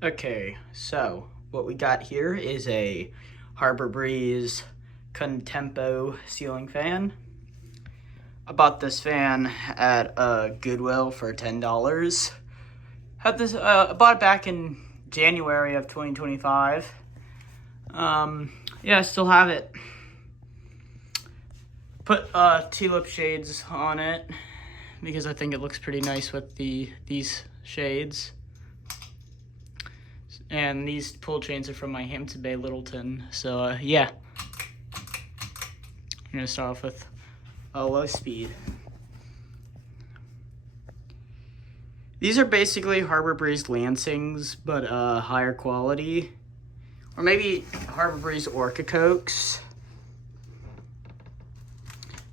Okay, so what we got here is a Harbor Breeze contempo ceiling fan. I bought this fan at Goodwill for $10. Had this, I bought it back in January of 2025. Yeah, I still have it. Put tulip shades on it because I think it looks pretty nice with these shades. And these pull chains are from my Hampton Bay Littleton. So yeah, I'm gonna start off with a low speed. These are basically Harbor Breeze Lansings, but higher quality. Or maybe Harbor Breeze Orchicokes.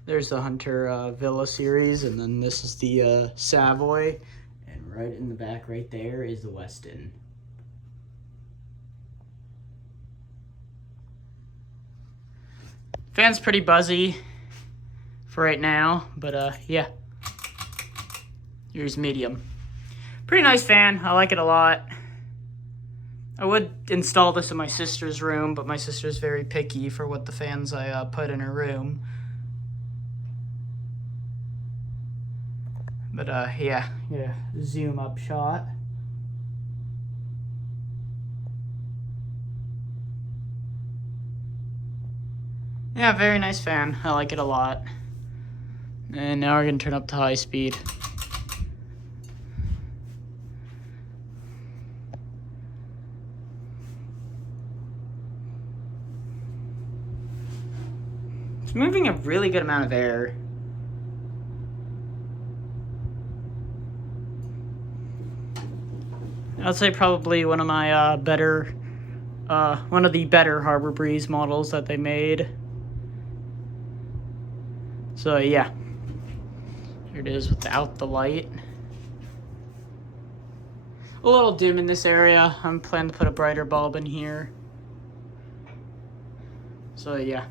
There's the Hunter Villa series, and then this is the Savoy. And right in the back right there is the Weston. Fan's pretty buzzy for right now, but yeah. Here's medium. Pretty nice fan, I like it a lot. I would install this in my sister's room, but my sister's very picky for what the fans I put in her room. But yeah, zoom up shot. Yeah, very nice fan. I like it a lot. And now we're gonna turn up to high speed. It's moving a really good amount of air. I'd say probably one of my one of the better Harbor Breeze models that they made. So yeah, here it is without the light. A little dim in this area. I'm planning to put a brighter bulb in here. So yeah.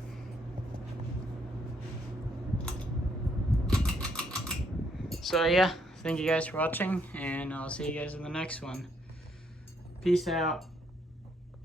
So yeah, thank you guys for watching, and I'll see you guys in the next one. Peace out.